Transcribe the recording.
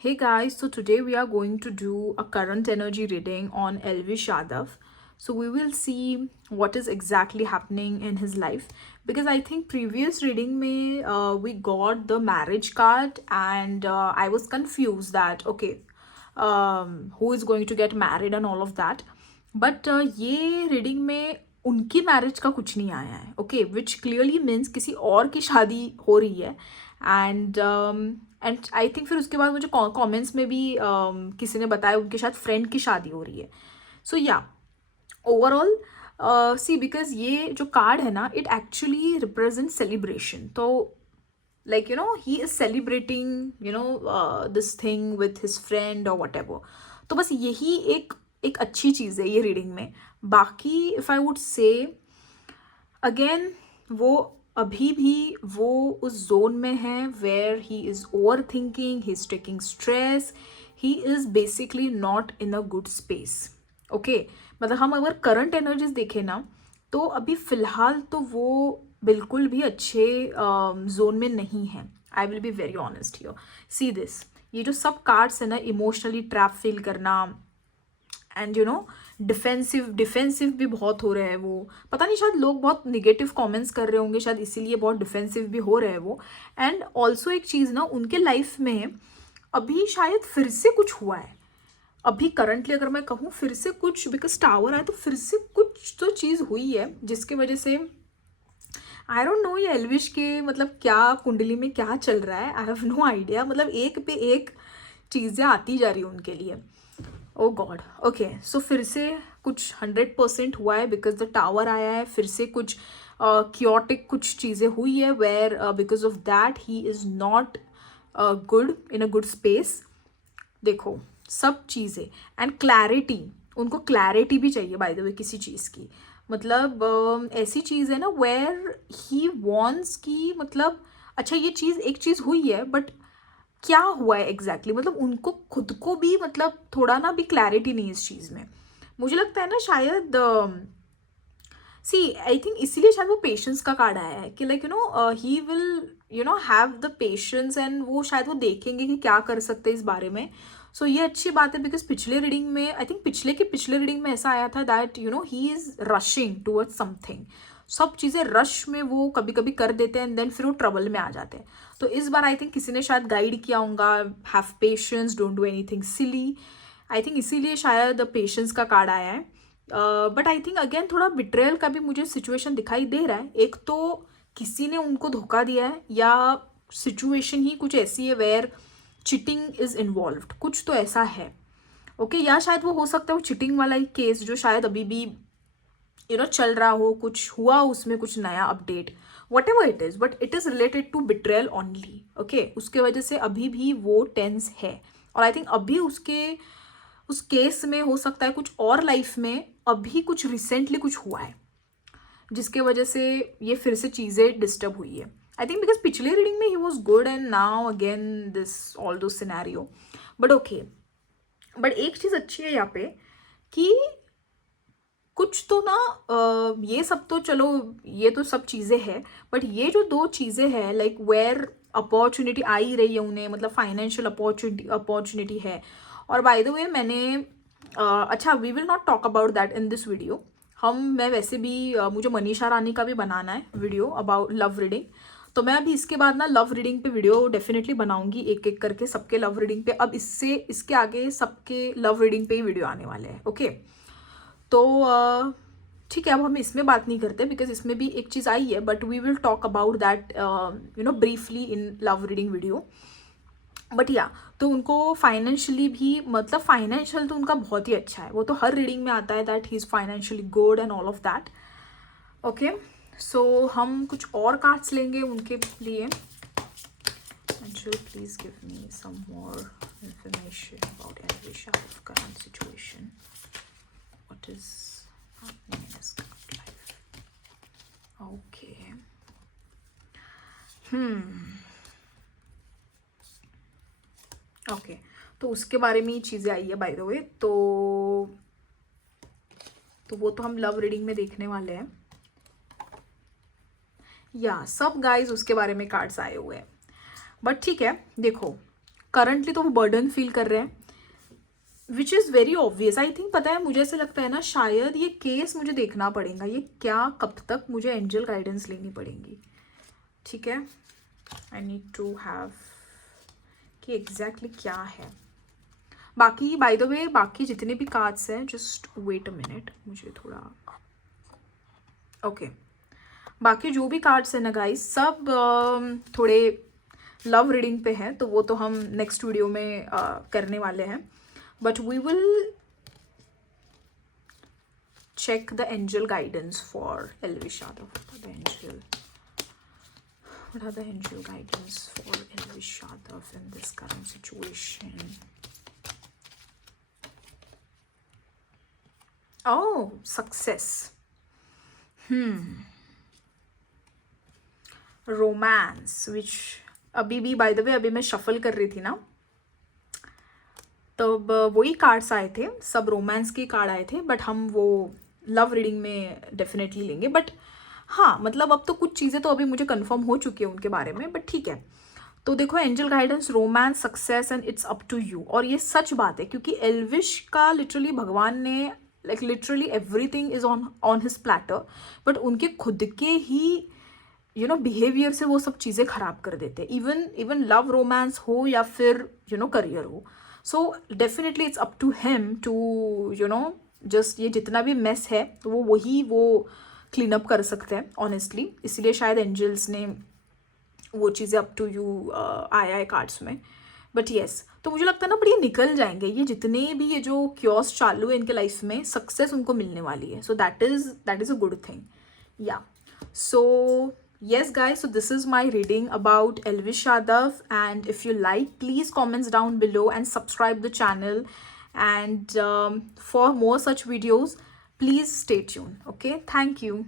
Hey guys, so today we are going to do a current energy reading on Elvish Yadav. So we will see what is exactly happening in his life because I think previous reading में we got the marriage card and I was confused that okay, who is going to get married and all of that. But ये reading में उनकी marriage का कुछ नहीं आया है okay which clearly means किसी और की शादी हो रही है एंड आई थिंक फिर उसके बाद मुझे कमेंट्स में भी किसी ने बताया उनके साथ फ्रेंड की शादी हो रही है सो या ओवरऑल सी बिकॉज ये जो कार्ड है ना इट एक्चुअली रिप्रेजेंट सेलिब्रेशन तो like he is celebrating this thing with his friend or whatever तो बस यही एक अच्छी चीज़ है ये रीडिंग में बाकी if I would say again वो अभी भी वो उस जोन में है where he is overthinking he is taking stress he is basically not in a good space okay मतलब हम अगर करंट एनर्जीज देखें ना तो अभी फ़िलहाल तो वो बिल्कुल भी अच्छे जोन में नहीं है I will be very honest here see this ये जो सब कार्ड्स है ना इमोशनली ट्रैप फील करना एंड डिफेंसिव भी बहुत हो रहे हैं वो पता नहीं शायद लोग बहुत निगेटिव कमेंट्स कर रहे होंगे शायद इसीलिए बहुत डिफेंसिव भी हो रहे हैं वो एंड ऑल्सो एक चीज़ ना उनके लाइफ में अभी शायद फिर से कुछ हुआ है अभी करंटली अगर मैं कहूँ फिर से कुछ बिकॉज टावर आया तो फिर से कुछ तो चीज़ हुई है जिसके वजह से आई डोंट नो ये एल्विश के मतलब क्या कुंडली में क्या चल रहा है आई हैव नो आइडिया मतलब एक पे एक चीज़ें आती जा रही हैं उनके लिए ओ गॉड ओके सो फिर से कुछ 100% हुआ है बिकॉज द टावर आया है फिर से कुछ क्योटिक कुछ चीज़ें हुई है where because of that he is not good in a good space देखो सब चीज़ें एंड क्लैरिटी उनको क्लैरिटी भी चाहिए बाय द वे किसी चीज़ की मतलब ऐसी चीज़ है ना वेयर ही वॉन्ट्स की मतलब अच्छा ये चीज़ एक चीज़ हुई है बट क्या हुआ है एग्जैक्टली मतलब उनको खुद को भी मतलब थोड़ा ना भी क्लैरिटी नहीं इस चीज़ में मुझे लगता है ना शायद सी आई थिंक इसीलिए शायद वो पेशेंस का कार्ड आया है कि like he will have the patience and वो शायद वो देखेंगे कि क्या कर सकते हैं इस बारे में सो ये अच्छी बात है बिकॉज पिछले रीडिंग में आई थिंक पिछले रीडिंग में ऐसा आया था that he is rushing towards something सब चीज़ें रश में वो कभी कभी कर देते हैं एंड देन फिर वो ट्रबल में आ जाते हैं तो इस बार आई थिंक किसी ने शायद गाइड किया होगा have patience don't do anything silly I think इसीलिए शायद पेशेंस का कार्ड आया है बट आई थिंक अगेन थोड़ा बिट्रेयल का भी मुझे सिचुएशन दिखाई दे रहा है एक तो किसी ने उनको धोखा दिया है या सिचुएशन ही कुछ ऐसी है वेयर चिटिंग इज इन्वॉल्व्ड कुछ तो ऐसा है ओके या शायद वो हो सकता है वो चिटिंग वाला ही केस जो शायद अभी भी चल रहा हो कुछ हुआ उसमें कुछ नया update whatever it is but it is related to betrayal only okay उसके वजह से अभी भी वो टेंस है और आई थिंक अभी उस केस में हो सकता है कुछ और लाइफ में अभी कुछ रिसेंटली कुछ हुआ है जिसके वजह से ये फिर से चीज़ें डिस्टर्ब हुई है आई थिंक बिकॉज पिछले रीडिंग में he was good and now again this all दो सिनेरियो बट ओके बट एक चीज़ अच्छी है यहाँ पे कि कुछ तो ना ये सब तो चलो ये तो सब चीज़ें हैं बट ये जो दो चीज़ें हैं लाइक वेयर अपॉर्चुनिटी आ ही रही है उन्हें मतलब फाइनेंशियल अपॉर्चुनिटी है और बाय द वे मैंने अच्छा we will not talk about that in this video मैं वैसे भी मुझे मनीषा रानी का भी बनाना है वीडियो अबाउट लव रीडिंग तो मैं अभी इसके बाद ना लव रीडिंग पे वीडियो डेफिनेटली बनाऊंगी एक एक करके सबके लव रीडिंग पे अब इसके आगे सबके लव रीडिंग पे ही वीडियो आने वाले हैं ओके तो ठीक है अब हम इसमें बात नहीं करते बिकॉज इसमें भी एक चीज़ आई है but we will talk about that briefly in love reading video but या तो उनको फाइनेंशियली भी मतलब फाइनेंशियल तो उनका बहुत ही अच्छा है वो तो हर रीडिंग में आता है that he is financially good and all of that okay so हम कुछ और कार्ड्स लेंगे उनके लिए Angel, please give me some more information about Elvish Yadav current situation. What is happening in his current life? Okay. Okay तो उसके बारे में ही चीज़ें आई है बाय द वे तो वो तो हम लव रीडिंग में देखने वाले हैं या सब गाइज उसके बारे में कार्ड्स आए हुए हैं बट ठीक है देखो करंटली तो वो बर्डन फील कर रहे हैं, which is very obvious. I think पता है, मुझे ऐसा लगता है ना, शायद ये केस मुझे देखना पड़ेगा, ये क्या कब तक मुझे एंजल गाइडेंस लेनी पड़ेगी, ठीक है। आई नीड टू हैव कि एग्जैक्टली क्या है। बाकी बाय द वे बाकी जितने भी कार्ड्स हैं, जस्ट वेट अ मिनट, मुझे थोड़ा ओके बाकी जो भी कार्ड्स हैं ना गाइस, सब थोड़े लव रीडिंग पे हैं, तो वो तो हम नेक्स्ट वीडियो में करने वाले हैं, but we will check the angel guidance for Elvish Yadav. What are the angel guidance for Elvish Yadav in this current situation? Oh, success. Romance, which अभी भी by the way अभी मैं shuffle कर रही थी ना, तब वही कार्ड्स आए थे, सब रोमांस के कार्ड आए थे, बट हम वो लव रीडिंग में डेफिनेटली लेंगे। बट हाँ, मतलब अब तो कुछ चीज़ें तो अभी मुझे कंफर्म हो चुकी है उनके बारे में, बट ठीक है। तो देखो, angel guidance, romance, success and it's up to you. और ये सच बात है, क्योंकि एल्विश का लिटरली भगवान ने like literally everything is on his platter, but उनके खुद के ही बिहेवियर से वो सब चीज़ें खराब कर देते हैं, इवन लव रोमांस हो या फिर करियर हो। So definitely it's up to him to just ये जितना भी मेस है तो वो क्लीन अप कर सकते हैं ऑनेस्टली, इसलिए शायद एंजल्स ने वो चीज़ें अप टू यू आया है कार्ड्स में। बट येस, तो मुझे लगता है ना, पर ये निकल जाएंगे, ये जितने भी ये जो क्योस चालू है इनके लाइफ में, सक्सेस उनको मिलने वाली है। So that is a good thing, या। सो yes guys, so this is my reading about Elvish Yadav, and if you like, please comments down below and subscribe the channel, and for more such videos please stay tuned. Okay, thank you.